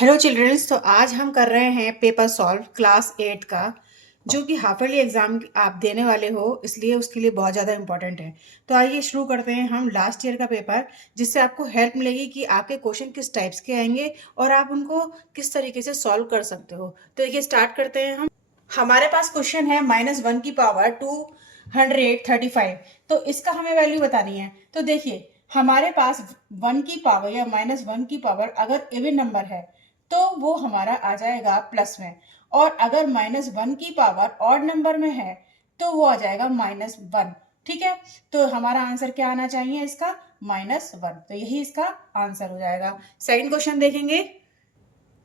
Hello children's. तो आज हम कर रहे हैं पेपर सॉल्व क्लास 8 का, जो कि हाफ ईयरली एग्जाम आप देने वाले हो, इसलिए उसके लिए बहुत ज़्यादा इंपॉर्टेंट है। तो आइए शुरू करते हैं हम लास्ट ईयर का पेपर, जिससे आपको हेल्प मिलेगी कि आपके क्वेश्चन किस टाइप्स के आएंगे और आप उनको किस तरीके से सॉल्व कर सकते हो। तो देखिए स्टार्ट करते हैं हम। हमारे पास क्वेश्चन है -1 की पावर 235। तो इसका हमें वैल्यू बतानी है। तो देखिए हमारे पास 1 की पावर या -1 की पावर अगर इवन नंबर है तो वो हमारा आ जाएगा प्लस में, और अगर -1 की पावर ऑड नंबर में है तो वो आ जाएगा -1। ठीक है, तो हमारा आंसर क्या आना चाहिए इसका? -1। तो यही इसका आंसर हो जाएगा। सेकंड क्वेश्चन देखेंगे।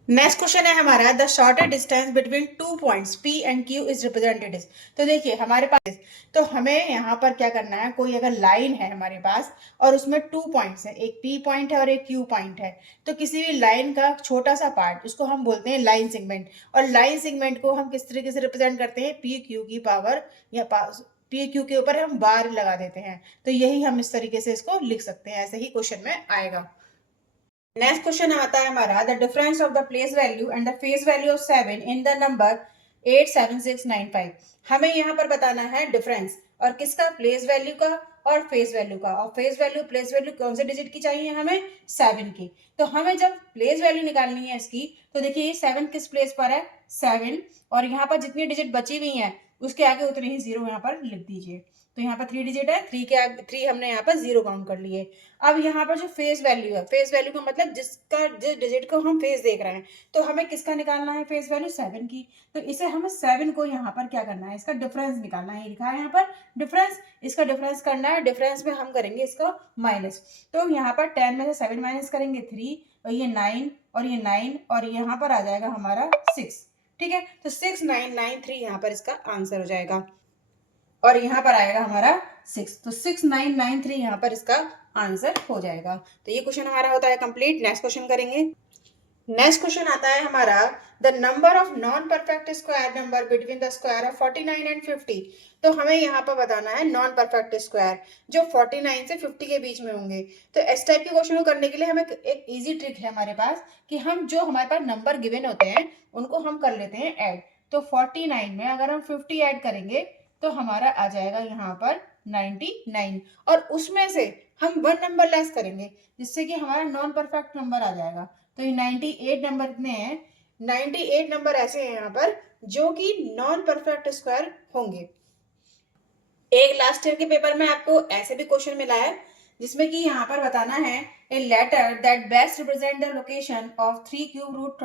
नेक्स्ट क्वेश्चन है हमारा, the shortest distance between two points P and Q is represented is. तो देखिए हमारे पास, तो हमें यहाँ पर क्या करना है, कोई अगर लाइन है हमारे पास और उसमें 2 पॉइंट्स है, एक P पॉइंट है और एक Q पॉइंट है। तो किसी भी लाइन का छोटा सा पार्ट, उसको हम बोलते हैं लाइन सेगमेंट। और लाइन सेगमेंट को हम किस तरीके से रिप्रेजेंट करते हैं? P Q की पावर या P Q के ऊपर हम बार लगा देते हैं। तो यही हम इस तरीके से इसको लिख सकते हैं, ऐसे ही क्वेश्चन में आएगा। नेक्स्ट क्वेश्चन आता है हमारा, the difference of the place value and the face value of 7 in the number 87695। हमें यहाँ पर बताना है डिफरेंस, और किसका? प्लेस वैल्यू का और फेस वैल्यू का। और फेस वैल्यू प्लेस वैल्यू कौन से डिजिट की चाहिए हमें? 7 की। तो हमें जब प्लेस वैल्यू निकालनी है इसकी, तो देखिए 7 किस प्लेस पर है? 7। और यहाँ पर जितनी डिजिट बची हुई है उसके आगे उतने ही जीरो यहाँ पर लिख दीजिए। तो यहाँ पर 3 डिजिट है, 3 के आगे 3 हमने यहाँ पर जीरो काउंट कर लिए। अब यहाँ पर जो फेस वैल्यू है, फेस वैल्यू का मतलब जिस डिजिट को हम फेस देख रहे हैं, तो हमें किसका निकालना है फेस वैल्यू? 7 की। तो इसे हमें 7 को यहाँ पर क्या करना है? इसका डिफरेंस निकालना है। लिखा है यहाँ पर डिफरेंस, इसका डिफरेंस करना है। डिफरेंस में हम करेंगे इसको माइनस। तो यहाँ पर 10 में से 7 माइनस करेंगे 3, और ये 9 और ये 9, और यहाँ पर आ जाएगा हमारा 6। ठीक है, तो 6993 यहाँ पर इसका आंसर हो जाएगा, और यहाँ पर आएगा हमारा 6। तो 6993 यहाँ पर इसका आंसर हो जाएगा। तो ये क्वेश्चन हमारा होता है कंप्लीट। नेक्स्ट क्वेश्चन करेंगे। नेक्स्ट क्वेश्चन आता है हमारा, the number of non perfect square number between the square of 49 and 50। तो हमें यहाँ पर बताना है नॉन परफेक्ट स्क्वायर जो 49 से 50 के बीच में होंगे। तो इस टाइप के क्वेश्चन को करने के लिए हमें एक इजी ट्रिक है हमारे पास, कि हम जो हमारे पास नंबर गिवन होते हैं उनको हम कर लेते हैं ऐड। तो 49 में अगर हम 50 ऐड करेंगे तो हमारा आ जाएगा यहाँ पर 99, और उसमें से हम 1 नंबर लेस करेंगे, जिससे कि हमारा नॉन परफेक्ट नंबर आ जाएगा। तो ये 98 नंबर कितने हैं? 98 नंबर ऐसे हैं यहाँ पर जो कि नॉन परफेक्ट स्क्वायर होंगे। एक लास्ट ईयर के पेपर में आपको ऐसे भी क्वेश्चन मिला है, जिसमें कि यहाँ पर बताना है a letter that best represent the location of 3 cube root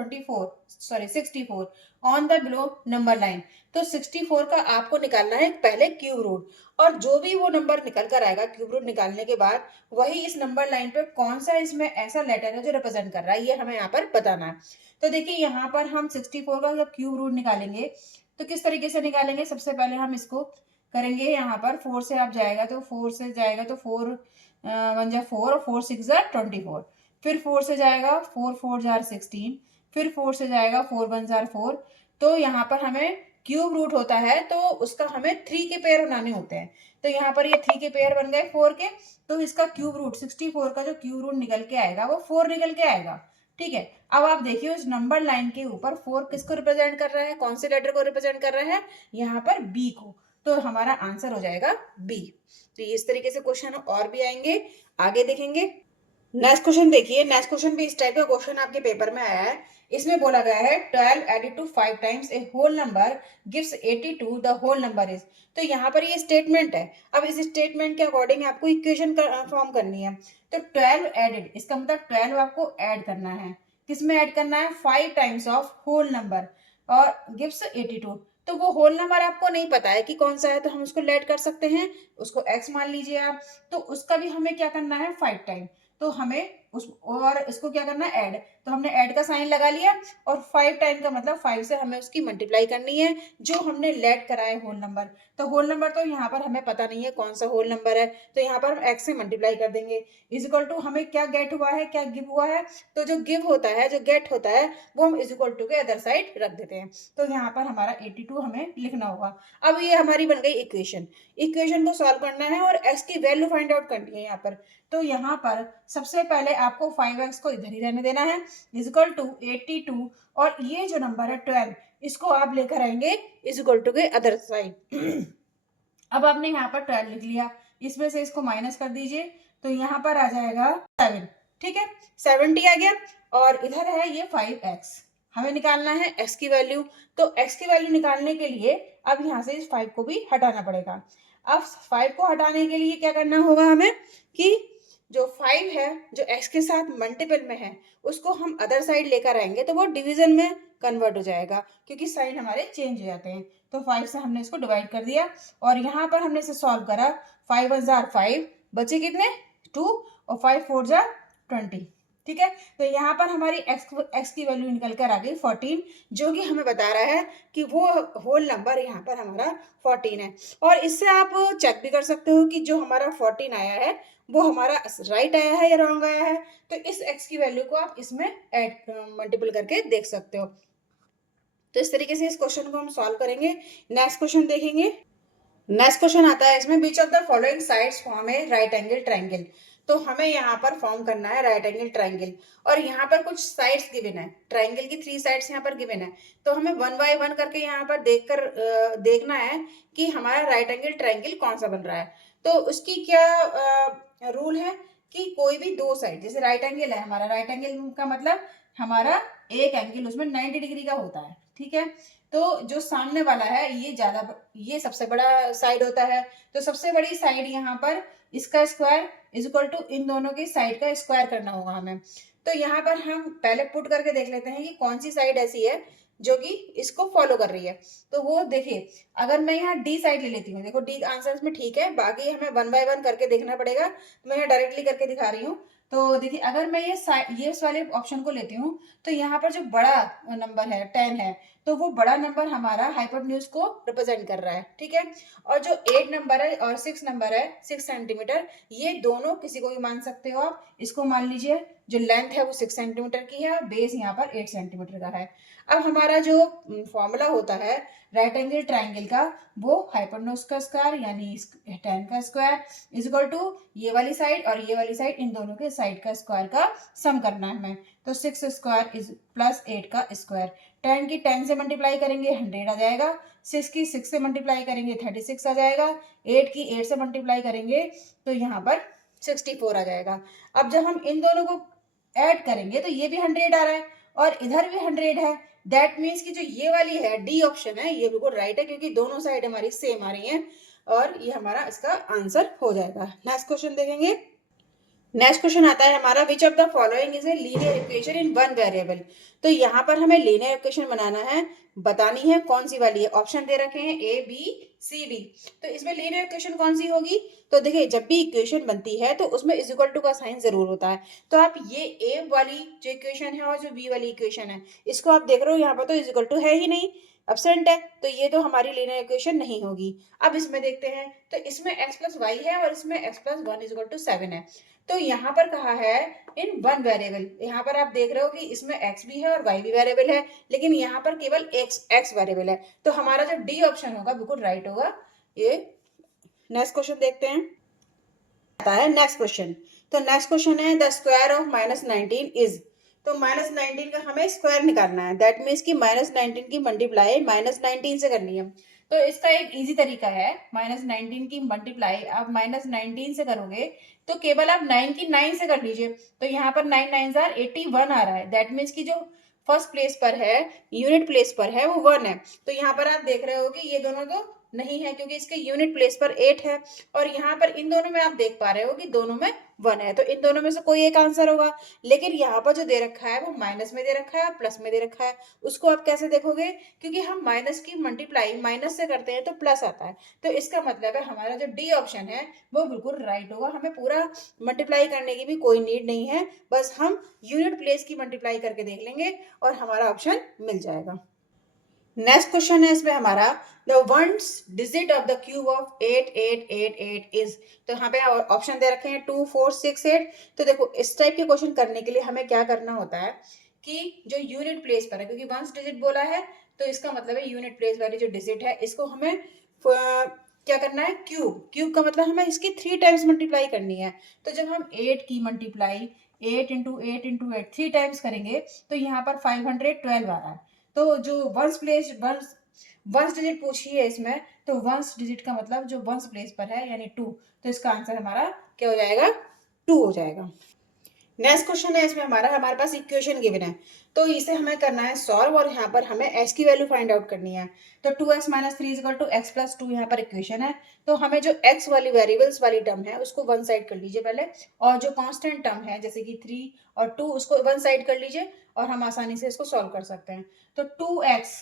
64 on the below number line. तो 64 का आपको निकालना है पहले क्यूब रूट, और जो भी वो नंबर निकल कर आएगा क्यूब रूट निकालने के बाद, वही इस नंबर लाइन पे कौन सा इसमें ऐसा लेटर है जो रिप्रेजेंट कर रहा है, ये हमें यहाँ पर बताना है। तो देखिए यहाँ पर हम 64 का जब क्यूब रूट निकालेंगे तो किस तरीके से निकालेंगे? सबसे पहले हम इसको करेंगे, यहाँ पर 4 से आप जाएगा तो 4 से जाएगा तो 4 1 जा 4 और 4 6 जा 24। फिर 4 से जाएगा 4 4 जार 16। फिर 4 से जाएगा 4 1 जार 4। तो यहाँ पर हमें क्यूब रूट होता है तो उसका हमें 3 के पेयर बनाने होते हैं। तो यहाँ पर ये 3 के पेयर बन गए 4 के, तो इसका क्यूब रूट 64 का जो क्यूब रूट निकल के आएगा वो 4 निकल के आएगा। ठीक है, अब आप देखिए उस नंबर लाइन के ऊपर 4 किसको रिप्रेजेंट कर रहा है? कौन से लेटर को रिप्रेजेंट कर रहा है? यहाँ पर बी को। तो हमारा आंसर हो जाएगा बी। तो इस तरीके से क्वेश्चन और भी आएंगे, आगे देखेंगे। नेक्स्ट क्वेश्चन देखिए। नेक्स्ट क्वेश्चन भी इस टाइप का क्वेश्चन आपके पेपर में आया है। इसमें बोला गया है 12 added to 5 times a whole number gives 82 the whole number is. तो यहाँ पर ये स्टेटमेंट है। अब इस स्टेटमेंट के अकॉर्डिंग आपको इक्वेशन फॉर्म करनी है। तो 12 एडेड, इसका मतलब 12 आपको ऐड करना है। किसमें ऐड करना है? 5 टाइम्स ऑफ होल नंबर, और गिव्स 82। तो वो होल नंबर आपको नहीं पता है कि कौन सा है, तो हम उसको लेट कर सकते हैं, उसको x मान लीजिए आप। तो उसका भी हमें क्या करना है? 5 टाइम। तो हमें उस और इसको क्या करना है? ऐड। तो हमने ऐड का साइन लगा लिया, और 5 टाइम का मतलब 5 से हमें उसकी मल्टीप्लाई करनी है जो हमने लेट करा है होल नंबर। तो होल नंबर तो यहाँ पर हमें पता नहीं है कौन सा होल नंबर है, तो यहाँ पर हम x से मल्टीप्लाई कर देंगे। इज इक्वल टू हमें क्या गेट हुआ है, क्या गिव हुआ है? तो जो गिव होता है, जो गेट होता है, वो हम इज इक्वल टू के अदर साइड रख देते हैं। तो यहाँ पर हमारा 82 हमें लिखना होगा। अब ये हमारी बन गई इक्वेशन। इक्वेशन को सॉल्व करना है और x की वैल्यू फाइंड आउट करनी है यहाँ पर। तो यहाँ पर सबसे पहले आपको 5x को इधर ही रहने देना है, इजिकल टू 82, और ये जो नंबर है 12 इसको आप लेकर आएंगे इजिकल टू के अदर साइड। अब आपने यहाँ पर 12 लिख लिया, इसमें से इसको माइनस कर दीजिए, तो यहाँ पर आ जाएगा 7, ठीक है, 70 आ गया। और इधर है ये 5x, हमें निकालना है x की वैल्यू। तो x की वैल्यू निकालने के लिए अब यहाँ से इस 5 को भी हटाना पड़ेगा। अब 5 को हटाने के लिए क्या करना होगा हमें कि जो 5 है जो x के साथ मल्टीपल में है उसको हम अदर साइड लेकर आएंगे तो वो डिवीजन में कन्वर्ट हो जाएगा, क्योंकि साइन हमारे चेंज हो जाते हैं। तो 5 से हमने इसको डिवाइड कर दिया और यहाँ पर हमने इसे सॉल्व करा। 5 1 जार 5, बचे कितने 2, और 5 4 जार 20, ठीक है। तो यहाँ पर हमारी x की वैल्यू निकल कर आ गई 14, जो कि हमें बता रहा है कि वो होल नंबर यहाँ पर हमारा 14 है। और इससे आप चेक भी कर सकते हो कि जो हमारा 14 आया है वो हमारा राइट आया है या रॉन्ग आया है। तो इस x की वैल्यू को आप इसमें ऐड मल्टीपल करके देख सकते हो। तो इस तरीके से इस क्वेश्चन को हम सॉल्व करेंगे। नेक्स्ट क्वेश्चन देखेंगे। नेक्स्ट क्वेश्चन आता है इसमें, which of the following sides form a right angle triangle. तो हमें यहाँ पर फॉर्म करना है राइट एंगल ट्राइंगल, और यहाँ पर कुछ साइड्स गिवन है, ट्राइंगल की 3 साइड्स यहाँ पर गिवन है। तो हमें 1 बाय 1 करके यहाँ पर देखना है कि हमारा राइट एंगल ट्राइंगल कौन सा बन रहा है। तो उसकी क्या रूल है कि कोई भी 2 साइड, जैसे राइट एंगल है हमारा, राइट एंगल का मतलब हमारा एक एंगल उसमें 90 डिग्री का होता है, ठीक है। तो जो सामने वाला है ये सबसे बड़ा साइड होता है। तो सबसे बड़ी साइड यहाँ पर इसका स्क्वायर इज इक्वल टू इन दोनों की साइड का स्क्वायर करना होगा हमें। तो यहाँ पर हम पहले पुट करके देख लेते हैं कि कौन सी साइड ऐसी है जो कि इसको फॉलो कर रही है। तो वो देखिए, अगर मैं यहाँ डी साइड ले लेती हूँ, देखो डी आंसर इसमें ठीक है, बाकी हमें 1 बाय 1 करके देखना पड़ेगा। तो मैं यहाँ डायरेक्टली करके दिखा रही हूँ। तो देखिए, अगर मैं ये इस वाले ऑप्शन को लेती हूँ तो यहाँ पर जो बड़ा नंबर है 10 है, तो वो बड़ा नंबर हमारा हाइपोटेन्यूज को रिप्रेजेंट कर रहा है, ठीक है। और जो 8 नंबर है और 6 नंबर है 6 सेंटीमीटर, ये दोनों किसी को भी मान सकते हो आप। इसको मान लीजिए जो लेंथ है वो 6 सेंटीमीटर की है, बेस यहाँ पर 8 सेंटीमीटर का है। अब हमारा जो फॉर्मूला होता है राइट एंगल ट्राइंगल का, वो हाइपोटेन्यूज का स्क्वायर यानी 10 का स्क्वायर इज इक्वल टू ये वाली साइड और ये वाली साइड, इन दोनों के साइड का स्क्वायर का सम करना है हमें। तो 6 स्क्वायर इज प्लस 8 का स्क्वायर, 10 की 10 से मल्टीप्लाई करेंगे 100 आ जाएगा, 6 की 6 से मल्टीप्लाई करेंगे 36 आ जाएगा, 8 की 8 से मल्टीप्लाई करेंगे तो यहाँ पर 64 आ जाएगा। अब जब हम इन दोनों को ऐड करेंगे तो ये भी 100 आ रहा है और इधर भी 100 है। दैट मीन्स कि जो ये वाली है डी ऑप्शन है ये बिल्कुल राइट है, क्योंकि दोनों साइड हमारी सेम आ रही हैं और ये हमारा इसका आंसर हो जाएगा। नेक्स्ट क्वेश्चन देखेंगे। नेक्स्ट क्वेश्चन आता है हमारा, which of the following is a linear equation in one variable. तो यहाँ पर हमें लीनियर इक्वेशन बनाना है, बतानी है कौन सी वाली है। ऑप्शन दे रखे हैं ए बी सी डी। तो इसमें लीनियर इक्वेशन कौन सी होगी? तो देखिए, जब भी इक्वेशन बनती है तो उसमें इज इक्वल टू का साइन जरूर होता है। तो आप ये ए वाली जो इक्वेशन है और जो बी वाली इक्वेशन है, इसको आप देख रहे हो यहाँ पर तो इज इक्वल टू है ही नहीं, एब्सेंट है, तो ये तो हमारी लीनियर इक्वेशन नहीं होगी। अब इसमें देखते हैं, तो इसमें x प्लस वाई है और इसमें x plus 1 is equal to 7 है। तो यहाँ पर कहा है इन वन वेरिएबल, यहाँ पर आप देख रहे हो कि इसमें x भी है और y भी वेरिएबल है, लेकिन यहाँ पर केवल x वेरिएबल है। तो हमारा जो डी ऑप्शन होगा बिल्कुल राइट होगा ये। नेक्स्ट क्वेश्चन देखते हैं। आता है नेक्स्ट क्वेश्चन। तो नेक्स्ट क्वेश्चन है द स्क्वायर ऑफ -19 इज। तो -19 का हमें स्क्वायर निकालना है। दैट मीन्स कि -19 की मल्टीप्लाई -19 से करनी है। तो इसका एक इजी तरीका है, -19 की मल्टीप्लाई आप -19 से करोगे तो केवल आप 9 की 9 से कर लीजिए। तो यहाँ पर 9 9 जार 81 आ रहा है। दैट मीन्स कि जो फर्स्ट प्लेस पर है, यूनिट प्लेस पर है, वो 1 है। तो यहाँ पर आप देख रहे हो कि ये दोनों तो नहीं है, क्योंकि इसके यूनिट प्लेस पर 8 है और यहाँ पर इन दोनों में आप देख पा रहे हो कि दोनों में 1 है। तो इन दोनों में से कोई एक आंसर होगा। लेकिन यहाँ पर जो दे रखा है वो माइनस में दे रखा है, प्लस में दे रखा है। उसको आप कैसे देखोगे? क्योंकि हम माइनस की मल्टीप्लाई माइनस से करते हैं तो प्लस आता है। तो इसका मतलब है हमारा जो डी ऑप्शन है वो बिल्कुल राइट होगा। हमें पूरा मल्टीप्लाई करने की भी कोई नीड नहीं है, बस हम यूनिट प्लेस की मल्टीप्लाई करके देख लेंगे और हमारा ऑप्शन मिल जाएगा। नेक्स्ट क्वेश्चन है इसमें हमारा, the ones digit of the cube of 8888 is. तो यहाँ पे ऑप्शन दे रखे हैं 2 4 6 8। तो देखो, इस टाइप के क्वेश्चन करने के लिए हमें क्या करना होता है कि जो यूनिट प्लेस पर है, क्योंकि वंस डिजिट बोला है तो इसका मतलब है यूनिट प्लेस वाली जो डिजिट है इसको हमें क्या करना है, क्यूब। क्यूब का मतलब हमें इसकी 3 टाइम्स मल्टीप्लाई करनी है। तो जब हम 8 की मल्टीप्लाई 8 इंटू 8 इंटू 8 3 टाइम्स करेंगे तो यहाँ पर 512 आ रहा है। तो जो वंस डिजिट पूछी है इसमें, तो वंस डिजिट का मतलब जो वंस प्लेस पर है यानी 2, तो इसका आंसर हमारा क्या हो जाएगा, 2 हो जाएगा। नेक्स्ट क्वेश्चन है इसमें हमारे पास इक्वेशन गिवन है, तो इसे हमें करना है सॉल्व और यहाँ पर हमें x की वैल्यू फाइंड आउट करनी है। तो 2x minus three is equal to x plus two यहाँ पर इक्वेशन है। तो हमें जो x वाली वेरिएबल्स वाली टर्म है उसको वन साइड कर लीजिए पहले, और जो कांस्टेंट टर्म है जैसे कि 3 और 2 उसको वन साइड कर लीजिए और हम आसानी से इसको सॉल्व कर सकते हैं। तो 2x,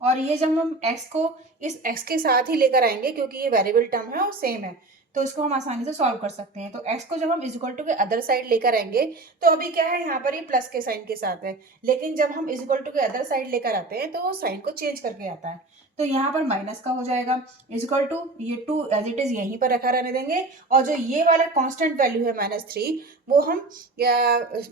और ये जब हम x को इस x के साथ ही लेकर आएंगे क्योंकि ये वेरिएबल टर्म है और सेम है, तो इसको हम आसानी से सॉल्व कर सकते हैं। तो x को जब हम इज इक्वल टू के अदर साइड लेकर आएंगे, तो अभी क्या है यहाँ पर ये प्लस के साइन के साथ है, लेकिन जब हम इज इक्वल टू के अदर साइड लेकर आते हैं तो वो साइन को चेंज करके आता है। तो यहाँ पर माइनस का हो जाएगा, इज इक्वल टू ये 2 एज इट इज यहीं पर रखा रहने देंगे, और जो ये वाला कांस्टेंट वैल्यू है -3 वो हम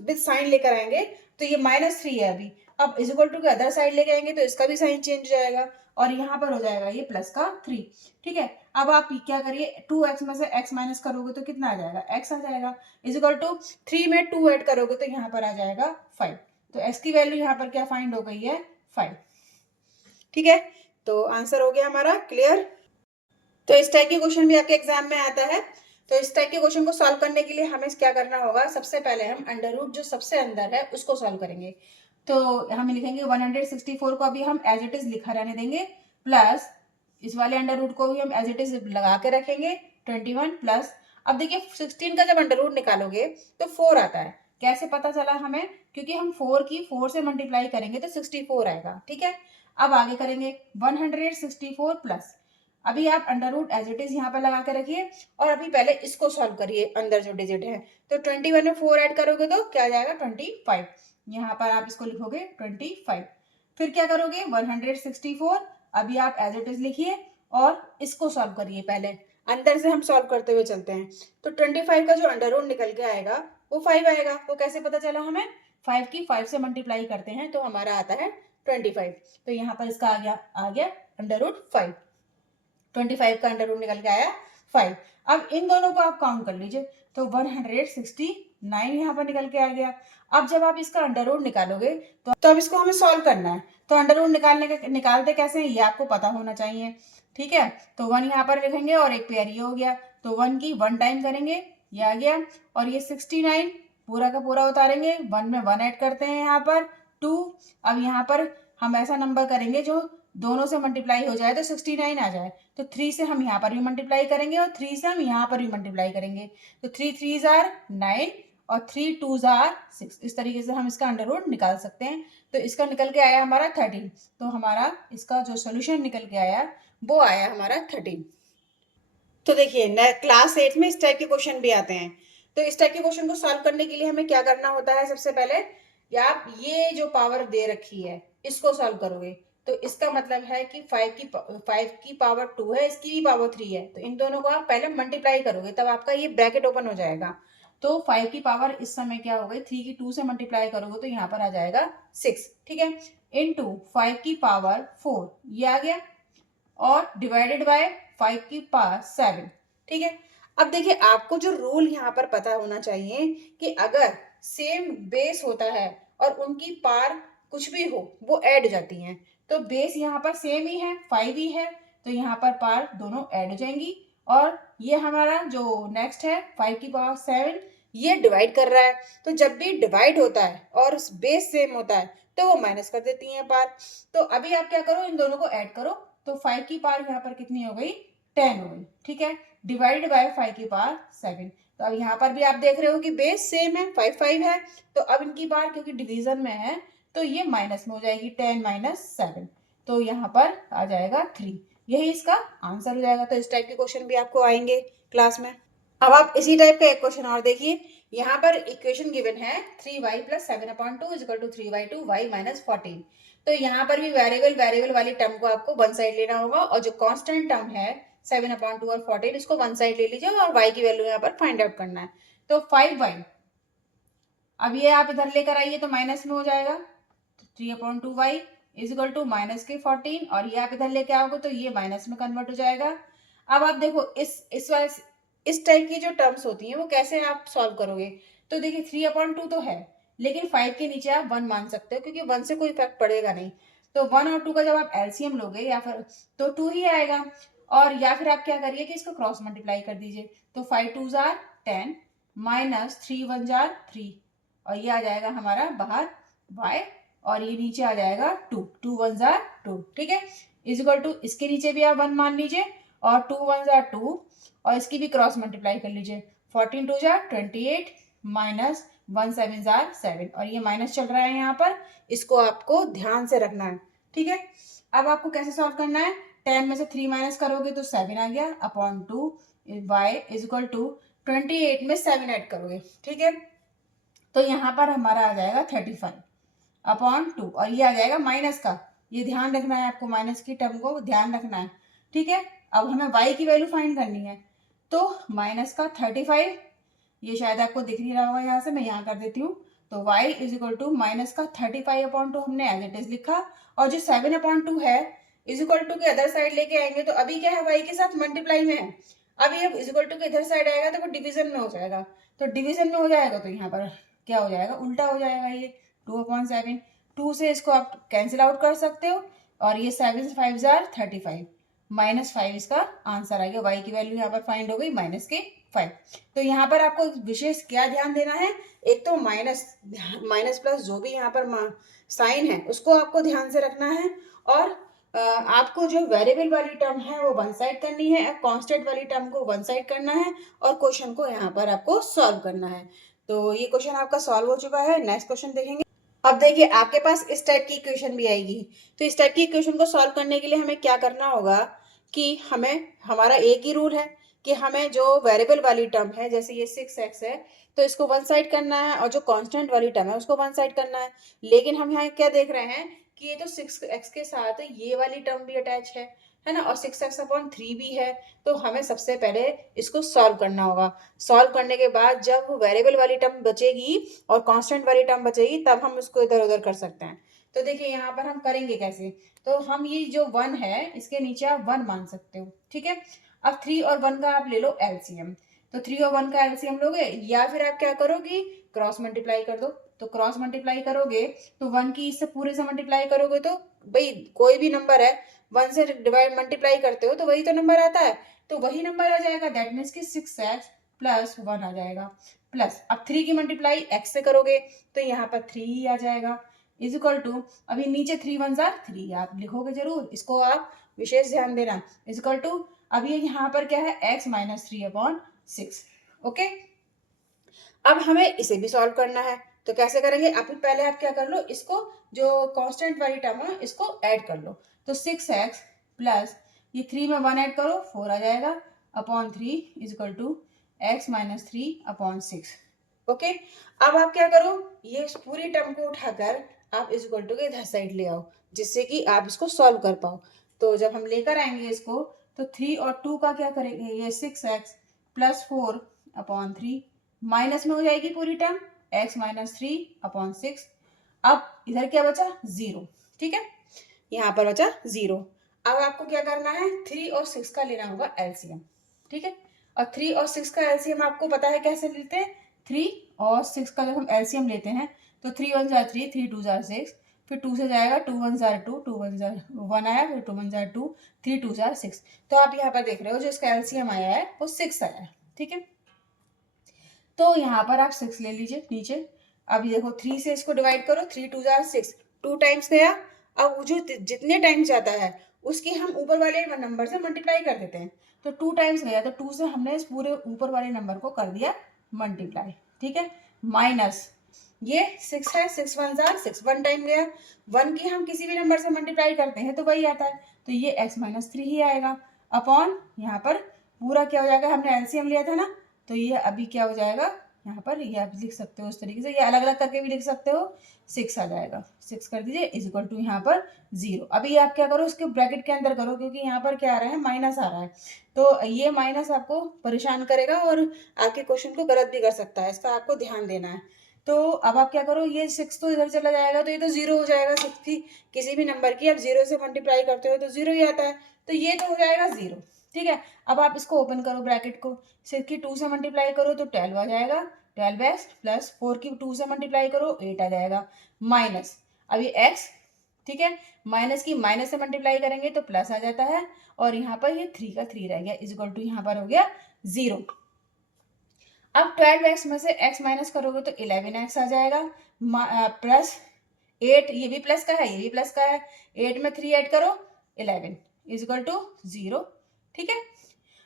विद साइन लेकर आएंगे। तो ये -3 है अभी, अब इज इक्वल टू के अदर साइड लेके आएंगे तो इसका भी साइन चेंज हो जाएगा और यहाँ पर हो जाएगा ये प्लस का 3। ठीक है, अब आप क्या करिए, 2x में से x माइनस करोगे तो कितना आ जाएगा, x आ जाएगा, इज इक्वल टू 3 में 2 ऐड करोगे तो यहाँ पर आ जाएगा 5। तो x की वैल्यू यहाँ पर क्या फाइंड हो गई है, 5। ठीक है, तो आंसर हो गया हमारा क्लियर। तो इस टाइप के क्वेश्चन भी आपके एग्जाम में आता है। तो इस टाइप के क्वेश्चन को सॉल्व करने के लिए हमें क्या करना होगा, सबसे पहले हम अंडर रूट जो सबसे अंदर है उसको सॉल्व करेंगे। तो हम लिखेंगे 164 को अभी हम एज इट इज लिखा रहने देंगे, प्लस इस वाले अंडर रूट को भी हम एज इट इज लगा के रखेंगे 21 प्लस। अब देखिए 16 का जब अंडर रूट निकालोगे तो 4 आता है। कैसे पता चला हमें, क्योंकि हम 4 की 4 से मल्टीप्लाई करेंगे तो 64 आएगा। ठीक है, अब आगे करेंगे 164 प्लस, अभी आप under root as it is यहाँ पर लगा के रखिए और अभी पहले इसको सॉल्व करिए अंदर जो डिजिट है। तो 21 में 4 ऐड करोगे तो क्या आ जाएगा 25, यहाँ पर आप इसको लिखोगे 25। फिर क्या करोगे 164, अभी आप एज इट इज लिखिए और इसको सॉल्व करिए पहले, अंदर से हम सॉल्व करते हुए चलते हैं। तो 25 का जो अंडर रूट निकल के आएगा वो 5 आएगा। वो कैसे पता चला हमें, 5 की 5 से मल्टीप्लाई करते हैं तो हमारा आता है 25। तो यहाँ पर इसका आ गया अंडर रूट 5, 25 का अंडर रूट निकल के आया 5। अब इन दोनों को आप काउंट कर लीजिए, तो 169 यहाँ पर निकल के आ गया। अब जब आप इसका अंडर रूट निकालोगे तो अब इसको हमें सॉल्व करना है। तो अंडर रूट निकालते कैसे हैं ये आपको पता होना चाहिए। ठीक है, तो 1 यहाँ पर लिखेंगे और एक पेयर ये हो गया, तो 1 की 1 टाइम करेंगे, ये आ गया, और ये 69 पूरा का पूरा उतारेंगे, 1 में 1 ऐड करते हैं यहाँ पर 2। अब यहाँ पर हम ऐसा नंबर करेंगे जो दोनों से मल्टीप्लाई हो जाए तो 69 आ जाए। तो 3 से हम यहाँ पर भी मल्टीप्लाई करेंगे और 3 से हम यहाँ पर भी मल्टीप्लाई करेंगे, तो 3 3 आर 9 और 3 2 आर 6। इस तरीके से हम इसका अंडर रूट निकाल सकते हैं। तो इसका निकल के आया हमारा 13, तो हमारा इसका जो सोल्यूशन निकल के आया वो आया हमारा 13। तो देखिए क्लास 8 में इस टाइप के क्वेश्चन भी आते हैं। तो इस टाइप के क्वेश्चन को सॉल्व करने के लिए हमें क्या करना होता है, सबसे पहले या आप ये जो पावर दे रखी है इसको सॉल्व करोगे, तो इसका मतलब है कि 5 की पावर 2 है, इसकी भी पावर 3 है, तो इन दोनों को आप पहले मल्टीप्लाई करोगे तब आपका ये ब्रैकेट ओपन हो जाएगा। तो 5 की पावर इस समय क्या हो गई, 3 की 2 से मल्टीप्लाई करोगे तो यहाँ पर आ जाएगा 6। ठीक है, इनटू 5 की पावर 4 ये आ गया, और डिवाइडेड बाय 5 की पावर 7। ठीक है, अब देखिए आपको जो रूल यहाँ पर पता होना चाहिए कि अगर सेम बेस होता है और उनकी पार कुछ भी हो वो ऐड हो जाती हैं, तो बेस यहाँ पर सेम ही है 5 ही है, तो यहाँ पर पार दोनों ऐड हो जाएंगी। और ये हमारा जो नेक्स्ट है 5 की पावर 7 ये डिवाइड कर रहा है, तो जब भी डिवाइड होता है और बेस सेम होता है तो वो माइनस कर देती हैं पार। तो अभी आप क्या करो, इन दोनों को ऐड करो, तो 5 की पावर यहाँ पर कितनी हो गई, 10 हो गई। ठीक है, डिवाइडेड बाय 5 की पावर 7। तो अब यहाँ पर भी आप देख रहे हो कि बेस सेम है 5 5 है, तो अब इनकी पावर क्योंकि डिवीजन में है तो ये माइनस में हो जाएगी, 10 माइनस 7, तो यहाँ पर आ जाएगा 3। यही इसका आंसर हो जाएगा। तो इस टाइप के क्वेश्चन भी आपको आएंगे क्लास में। अब आप इसी टाइप का एक क्वेश्चन और देखिए, यहाँ पर इक्वेशन गिवन है 3y plus 7/2 is equal to 3y2 y minus 14। तो यहाँ पर भी वेरिएबल वाली टर्म को आपको वन साइड लेना होगा, और जो कांस्टेंट टर्म है 7/2 और 14 इसको वन साइड ले लीजिए और y की वैल्यू यहाँ पर फाइंड आउट करना है। तो 5y, अब ये आप इधर लेकर आइए तो माइनस में हो जाएगा, 3/2y is equal to minus के 14, और ये आप इधर लेके आओगे तो ये माइनस में कन्वर्ट हो जाएगा। अब आप देखो इस टाइप की जो टर्म्स होती हैं वो कैसे आप सॉल्व करोगे। तो देखिए 3/2 तो है, लेकिन 5 के नीचे आप 1 मान सकते हो क्योंकि 1 से कोई इफेक्ट पड़ेगा नहीं। तो 1 और 2 का जब आप एलसीएम लोगे या फिर तो 2 ही आएगा। और या फिर आप क्या करिए कि इसको क्रॉस मल्टीप्लाई कर दीजिए। तो 5 2 जार 10 माइनस 3 1 जार 3 और ये आ जाएगा हमारा बाहर y और ये नीचे आ जाएगा 2 2 1 जार 2। ठीक है, इज इक्वल टू इसके नीचे भी आप 1 मान लीजिए और 2 1 जार 2 और इसकी भी क्रॉस मल्टीप्लाई कर लीजिए। 14 2 जार 28 माइनस 1 7 जार 7 और ये माइनस चल रहा है यहाँ पर, इसको आपको ध्यान से रखना है। ठीक है, अब आपको कैसे सॉल्व करना है, 10 में से 3 माइनस करोगे तो 7 आ गया upon 2 y is equal to 28 में 7 ऐड करोगे। ठीक है, तो यहाँ पर हमारा आ जाएगा 35 अपॉन 2 और ये आ जाएगा माइनस का, ये ध्यान रखना है आपको, माइनस की टर्म को ध्यान रखना है। ठीक है, अब हमें y की वैल्यू फाइंड करनी है, तो माइनस का 35, ये शायद आपको दिख नहीं रहा होगा, यहाँ से मैं यहाँ कर देती हूँ। तो y is equal to minus का 35/2 हमने एज इट इज लिखा और जो 7/2 है इज इक्वल टू के अदर साइड लेके आएंगे तो अभी क्या है y के साथ मल्टीप्लाई में है, अभी अब इज इक्वल टू के इधर साइड आएगा तो वो डिवीजन में हो जाएगा। तो डिवीजन में हो जाएगा तो यहाँ पर क्या हो जाएगा, उल्टा हो जाएगा, ये 2/7। 2 से इसको आप कैंसिल आउट कर सकते हो और ये 7 से 5 जार 35 माइनस 5 इसका आंसर आ गया। y की वैल्यू यहाँ पर फाइंड हो गई माइनस के 5। तो यहाँ पर आपको विशेष क्या ध्यान देना है, एक तो माइनस माइनस प्लस जो भी यहाँ पर साइन है उसको आपको ध्यान से रखना है और आपको जो वेरिएबल वाली टर्म है वो वन साइड करनी है, कांस्टेंट वाली टर्म को वन साइड करना है और क्वेश्चन को यहाँ पर आपको सॉल्व करना है। तो ये क्वेश्चन आपका सॉल्व हो चुका है। नेक्स्ट क्वेश्चन देखेंगे। अब देखिए आपके पास इस टाइप की इक्वेशन भी आएगी, तो इस टाइप की इक्वेशन को सॉल्व करने के लिए हमें क्या करना होगा कि हमें हमारा एक ही रूल है कि हमें जो वेरिएबल वाली टर्म है जैसे ये 6x है तो इसको वन साइड करना है और जो कांस्टेंट वाली टर्म है उसको वन साइड करना है। लेकिन हम यहाँ क्या देख रहे हैं कि ये तो 6x के साथ ये वाली टर्म भी अटैच है ना, और 6x/3 भी है। तो हमें सबसे पहले इसको सॉल्व करना होगा। सॉल्व करने के बाद जब वेरिएबल वाली टर्म बचेगी और कांस्टेंट वाली टर्म बचेगी तब हम इसको इधर उधर कर सकते हैं। तो देखिए यहाँ पर हम करेंगे कैसे, तो हम ये जो 1 है इसके नीचे आप 1 मान सकते हो। ठीक है, अब 3 और 1 का आप ले लो एलसीएम, तो 3 और 1 का एलसीएम लोगे या फिर आप क्या करोगे क्रॉस मल्टीप्लाई कर दो। तो क्रॉस मल्टीप्लाई करोगे तो 1 की इससे पूरे से मल्टीप्लाई करोगे तो भाई कोई भी नंबर है 1 से डिवाइड मल्टीप्लाई करते हो तो वही तो नंबर आता है, तो वही नंबर आ जाएगा, दैट मीन्स कि 6x प्लस 1 आ जाएगा। प्लस अब 3 की मल्टीप्लाई x से करोगे तो यहाँ पर 3 ही आ जाएगा इज इक्वल टू, अभी नीचे 3 1 जार 3 आप लिखोगे जरूर, इसको आप विशेष ध्यान देना, इज इक्वल टू अब ये यहाँ पर क्या है x माइनस 3/6। ओके, अब हमें इसे भी सॉल्व करना है, तो कैसे करेंगे, अभी पहले आप क्या कर लो, इसको जो कांस्टेंट वाली टर्म है इसको ऐड कर लो। तो 6x प्लस ये 3 में 1 ऐड करो 4 आ जाएगा upon 3 is equal to x minus 3/6। Okay, अब आप क्या करो, ये पूरी टर्म को उठाकर आप इज इक्वल टू के इधर साइड ले आओ जिससे कि आप इसको सॉल्व कर पाओ। तो जब हम लेकर आएंगे इसको तो 3 और 2 का क्या करेंगे, ये 6x प्लस 4/3 माइनस में हो जाएगी पूरी टर्म x माइनस 3/6। अब इधर क्या बचा 0। ठीक है, यहाँ पर बचा 0। अब आपको क्या करना है 3 और 6 का लेना होगा एलसीएम। ठीक है, और 3 और 6 का एलसीएम आपको पता है कैसे लेते हैं, 3 और 6 का जब हम एलसीएम लेते हैं तो 3 1 जार 3 3 2 जार 6, फिर 2 से जाएगा 2 1 जार 2 2 1 जार 1 आया, फिर 2 1 जार 2 3 2 जार 6। तो आप यहाँ पर देख रहे हो जो इसका एलसीएम आया है वो 6 आया है। ठीक है, तो यहाँ पर आप 6 ले लीजिए नीचे। अब देखो 3 से इसको डिवाइड करो, 3 2 जार 6, 2 टाइम्स गया। अब जो जितने टाइम्स जाता है उसकी हम ऊपर वाले नंबर से मल्टीप्लाई कर देते हैं। तो 2 टाइम्स गया तो 2 से हमने इस पूरे ऊपर वाले नंबर को कर दिया मल्टीप्लाई। ठीक है, माइनस ये 6 है, 6 1 जार 6, 1 टाइम गया, 1 की हम किसी भी नंबर से मल्टीप्लाई करते हैं तो वही आता है, तो ये x माइनस 3 ही आएगा अपॉन यहाँ पर पूरा क्या हो जाएगा, हमने एलसीएम लिया था ना, तो ये अभी क्या हो जाएगा, यहाँ पर ये आप लिख सकते हो इस तरीके से, ये अलग अलग करके भी लिख सकते हो, 6 आ जाएगा, 6 कर दीजिए इज इक्वल टू यहाँ पर 0। अभी आप क्या करो इसके ब्रैकेट के अंदर करो क्योंकि यहाँ पर क्या आ रहा है माइनस आ रहा है, तो ये माइनस आपको परेशान करेगा और आपके क्वेश्चन को गलत भी कर सकता है, इसका आपको ध्यान देना है। तो अब आप क्या करो, ये 6 तो इधर चला जाएगा तो ये तो 0 हो जाएगा, 6 की किसी भी नंबर की आप 0 से मल्टीप्लाई करते हो तो 0 ही आता है, तो ये तो हो जाएगा 0। ठीक है। अब आप इसको ओपन करो ब्रैकेट को, 6 की 2 से मल्टीप्लाई करो तो 12 आ जाएगा, 12x प्लस 4 की 2 से मल्टीप्लाई करो 8 आ जाएगा, माइनस अब ये x, ठीक है, माइनस की माइनस से मल्टीप्लाई करेंगे तो प्लस आ जाता है, और यहाँ पर ये 3 का 3 रह गया, इज इक्वल टू यहाँ पर हो गया 0। अब 12x में से x माइनस करोगे तो 11x आ जाएगा, प्लस 8, ये भी प्लस का है ये भी प्लस का है, 8 में 3 ऐड करो 11 इज इक्वल टू 0, ठीक है।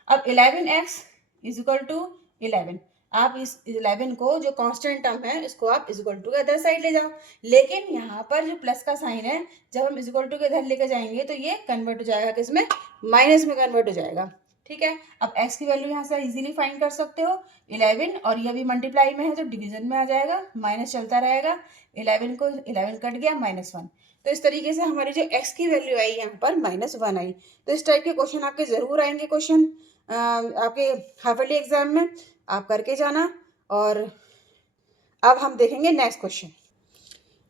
अब 11x इज इक्वल टू 11, आप इस 11 को जो कांस्टेंट टर्म है इसको आप इज इक्वल टू के अदर साइड ले जाओ, लेकिन यहाँ पर जो प्लस का साइन है जब हम इज इक्वल टू के इधर लेके जाएंगे तो ये कन्वर्ट हो जाएगा किसमें, माइनस में कन्वर्ट हो जाएगा, ठीक है। अब x की वैल्यू यहाँ से इजीली फाइंड कर सकते हो, 11 और ये भी मल्टीप्लाई में है तो डिवीजन में आ जाएगा, माइनस चलता रहेगा, 11 को 11 कट गया -1, तो इस तरीके से हमारी जो x की वैल्यू आई यहाँ पर -1 आई। तो इस टाइप के क्वेश्चन आपके जरूर आएंगे, क्वेश्चन आपके हाफ ईयरली एग्जाम में, आप करके जाना। और अब हम देखेंगे नेक्स्ट क्वेश्चन।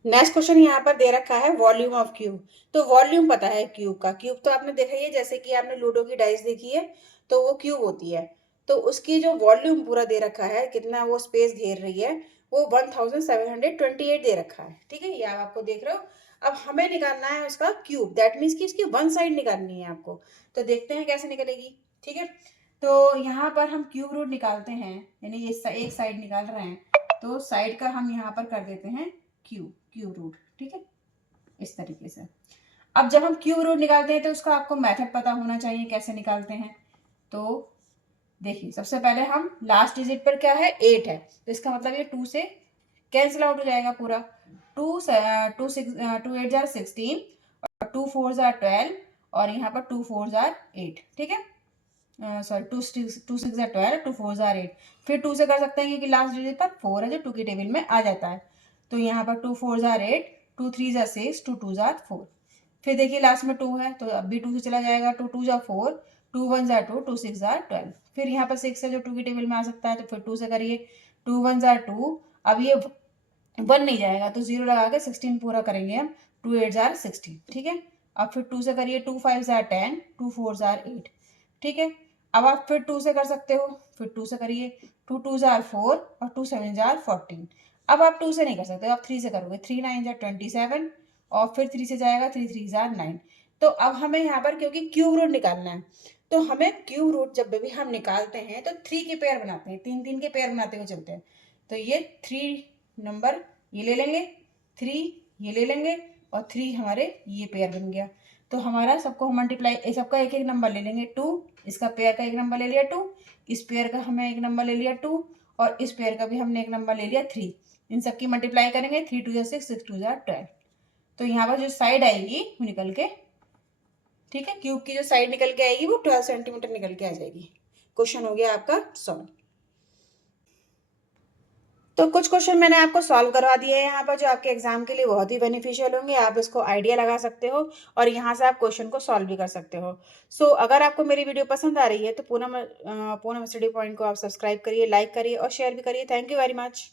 नेक्स्ट क्वेश्चन यहाँ पर दे रखा है वॉल्यूम ऑफ क्यूब। तो वॉल्यूम पता है क्यूब का, क्यूब तो आपने देखा ही है, जैसे कि आपने लूडो की डाइस देखी है तो वो क्यूब होती है, तो उसकी जो वॉल्यूम पूरा दे रखा है, कितना वो स्पेस घेर रही है, वो 1728 दे रखा है, ठीक है, ये आप आपको देख रहे हो। अब हमें निकालना है उसका क्यूब, दैट मीन्स कि इसकी वन साइड निकालनी है आपको, तो देखते हैं कैसे निकलेगी, ठीक है। तो यहाँ पर हम क्यूब रूट निकालते हैं, यानी ये एक साइड निकाल रहे हैं, तो साइड का हम यहाँ पर कर देते हैं क्यूब रूट, ठीक है, इस तरीके से। अब जब हम क्यूब रूट निकालते हैं तो उसका आपको मेथड पता होना चाहिए कैसे निकालते हैं। तो देखिए सबसे पहले हम लास्ट डिजिट पर क्या है 8 है, तो इसका मतलब ये 2 से कैंसिल आउट हो जाएगा पूरा, 2 8 जार 16 और 2 4 जार 12 और यहाँ पर 2 4 जार 8, ठीक है, सॉरी 2 6 जार 12 2 4 जार 8, फिर 2 से कर सकते हैं क्योंकि लास्ट डिजिट पर 4 है जो 2 की टेबल में आ जाता है, तो यहाँ पर 2 4 जार 8, 2 3 जार 6, 2 2 जार 4, फिर देखिए लास्ट में 2 है तो अब भी 2 से चला जाएगा, 2 2 जार 4, 2 1 जार 2, 2 6 जार 12, फिर यहाँ पर 6 है जो 2 की टेबल में आ सकता है, तो फिर 2 से करिए, 2 1 जार 2, अब ये 1 नहीं जाएगा तो 0 लगा के 16 पूरा करेंगे हम, 2 8 जार 16, ठीक है। अब फिर 2 से करिए, 2 5 जार 10, 2 4 जार 8, ठीक है। अब आप फिर 2 से कर सकते हो, फिर 2 से करिए, 2 2 जार 4 और 2 7 जार 14, अब आप 2 से नहीं कर सकते, आप 3 से करोगे, 3 9 जार 27 और फिर 3 से जाएगा, 3 3 जार 9। तो अब हमें यहाँ पर क्योंकि क्यूब रूट निकालना है, तो हमें क्यूब रूट जब भी हम निकालते हैं तो 3 के पेयर बनाते हैं, 3 3 के पेयर बनाते हुए चलते हैं, तो ये 3 नंबर ये ले लेंगे, 3 ये ले लेंगे और 3 हमारे ये पेयर बन गया, तो हमारा सबको मल्टीप्लाई, सबका एक एक नंबर ले लेंगे, 2, इसका पेयर का एक नंबर ले लिया 2, इस पेयर का हमने एक नंबर ले लिया 2 और इस पेयर का भी हमने एक नंबर ले लिया 3, इन सबकी मल्टीप्लाई करेंगे, 3 2 जार 6, 6 2 जार 12, तो यहाँ पर जो साइड आएगी वो निकल के, ठीक है, क्यूब की जो साइड निकल के आएगी वो 12 सेंटीमीटर निकल के आ जाएगी। क्वेश्चन हो गया आपका सॉल्व। तो कुछ क्वेश्चन मैंने आपको सॉल्व करवा दिए हैं यहाँ पर जो आपके एग्जाम के लिए बहुत ही बेनिफिशियल होंगे, आप इसको आइडिया लगा सकते हो और यहाँ से आप क्वेश्चन को सॉल्व भी कर सकते हो। सो अगर आपको मेरी वीडियो पसंद आ रही है तो पूनम स्टडी पॉइंट को आप सब्सक्राइब करिए, लाइक करिए और शेयर भी करिए। Thank you very much.